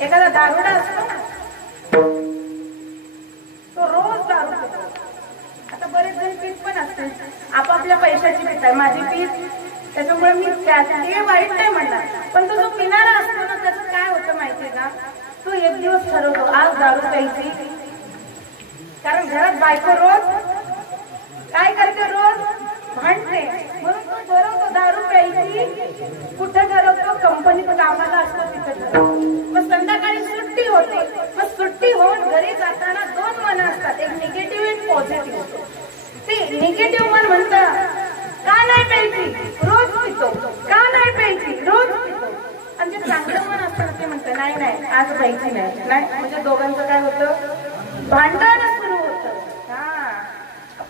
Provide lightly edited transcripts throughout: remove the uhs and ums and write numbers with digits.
एखादा दारुडा असतो ना, तो रोज दारू पितो. आता बरेच जण पीत पण असते, आपापल्या पैशाची पित आहे. माझी पीत, त्याच्यामुळे मी ते वाईट नाही म्हणणार. पण तो जो पिणारा असतो ना, त्याचं काय होतं माहितीये का, तो एक दिवस ठरवतो आज दारू प्यायची. कारण घरात बायको रोज काय करते, रोज भांडते, म्हणून तो ठरवतो दारू प्यायची. कुठे ठरवतो, कंपनीत कामाला असतो तिथे ठरवतो. मग संध्याकाळी सुट्टी होते, मग सुट्टी होऊन घरी जाताना दोन मन असतात, एक निगेटिव्ह एक पॉझिटिव्ह. ते निगेटिव्ह मन म्हणतं का नाही प्यायची, रोज पितो, का नाही प्यायची, रोज पितो. आणि जे चांगलं मन असतं ते म्हणतं नाही नाही आज प्यायची नाही. म्हणजे दोघांचं काय होतं, भांडण सुरू होतं.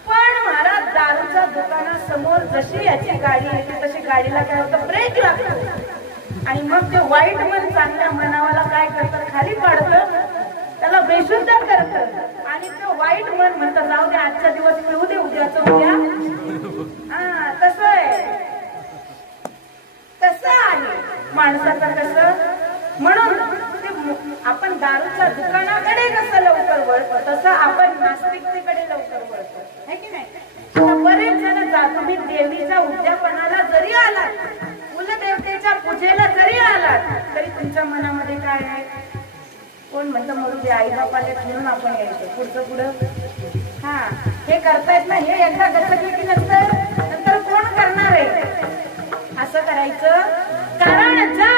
पण महाराज दारूच्या दुकानासमोर जशी याची गाडी येते तशी गाडीला काय होतं, ब्रेक लागतो. आणि मग ते वाईट मन चांगल्या मनावाला काय करतं, खाली पाडतं, त्याला बेशुद्ध करतं. आणि ते वाईट मन म्हणतं जाऊ दे आजचा दिवस पिऊ दे, उद्याचं उद्या. तसं आहे, तसं आहे माणसाचं कसं. म्हणून आपण दारूच्या दुकानाकडे कसं लवकर वळतो, तसं आपण नास्तिकतेकडे लवकर वळतो, है की नाही. बरेच जण तुम्ही देवीच्या उद्यापनाला जरी आलात, कुलदेवतेच्या पूजेला जरी आलात, तरी तुमच्या मनामध्ये काय आहे, कोण म्हणतं म्हणून ते आई बापाले म्हणून आपण यायचं पुढचं पुढं. हे करतायत ना, हे एकदा कसं की नंतर कोण करणार आहे. असं करायचं, कारण ज्या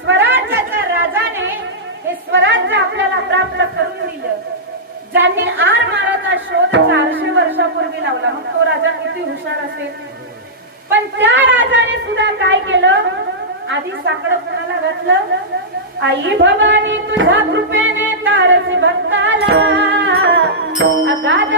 स्वराज्याच्या राजाने हे स्वराज्य आपल्याला प्राप्त करून दिलं, ज्यांनी आर माराचा शोध 400 वर्षापूर्वी लावला, मग तो राजा किती हुशार असेल. पण त्या राजाने सुद्धा काय केलं, आधी साकडं कुणाला घातलं, आई भवानी तुझ्या कृपेने तारसी भक्ताला, अगाध